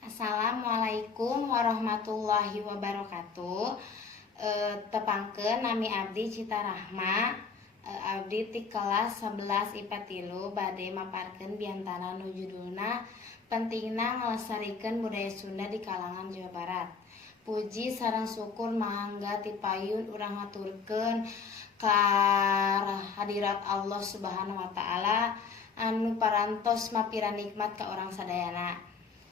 Assalamualaikum warahmatullahi wabarakatuh. Tepangkeun nami abdi Cita Rahma. Abdi ti kelas 11 IPA 3 bade maparkeun biantara nu judulna pentingna ngelestarikeun budaya Sunda di kalangan Jawa Barat. Puji sareng syukur mangga ti payun urang ngaturkeun ka hadirat Allah Subhanahu wa taala anu parantos mapira nikmat ka urang sadayana.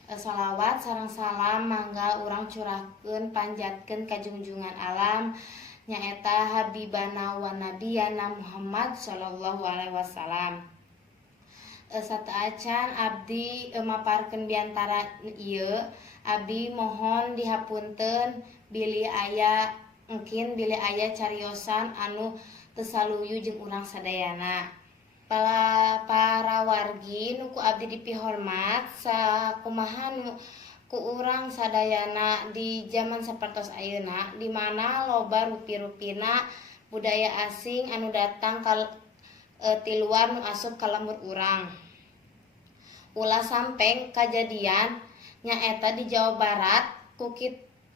Salawat sareng salam mangga urang curahkeun panjatkeun ka junjungan alam nyaeta Habibana wa Nabiyana Muhammad sallallahu alaihi wasallam. Sateuacan abdi maparkeun biantara ieu, abdi mohon dihapunten bilih aya cariosan anu teu saluyu jeung urang sadayana. Para wargi nu ku abdi dipihormat sakumaha nu ku urang sadayana di zaman sapertos ayeuna di mana loba rupi-rupina budaya asing anu datang ti luar nu asup ka lembur urang. Ulah sampeng kajadian nyaeta di Jawa Barat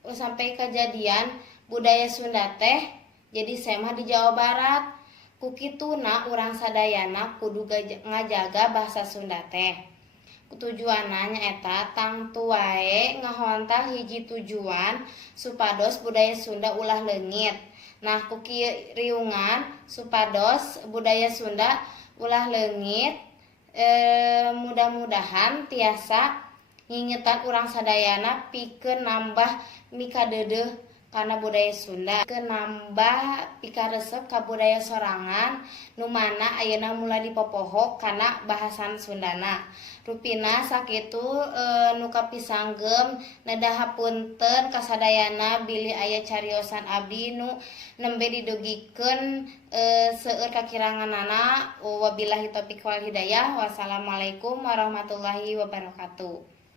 sampai kajadian budaya Sunda teh jadi semah di Jawa Barat. Kukituna urang sadayana kudu ngajaga bahasa Sunda teh. Tujuanna nyaeta tangtu wae ngahontal hiji tujuan supados budaya Sunda ulah leungit. Nah kuki riungan supados budaya Sunda ulah leungit, mudah-mudahan tiasa ngingetan urang sadayana pikeun nambah mikadeudeuh karena budaya Sunda, ke nambah pikaresep ka budaya sorangan nu mana ayeuna mulai dipopohok kana bahasan Sundana. Rupina sakitu nu kapisanggem nadahapunten kasadayana bilih aya cariosan abdi nu nembe didugikeun seueur kakiranganana. Wabillahi taufiq wal hidayah. Wassalamualaikum warahmatullahi wabarakatuh.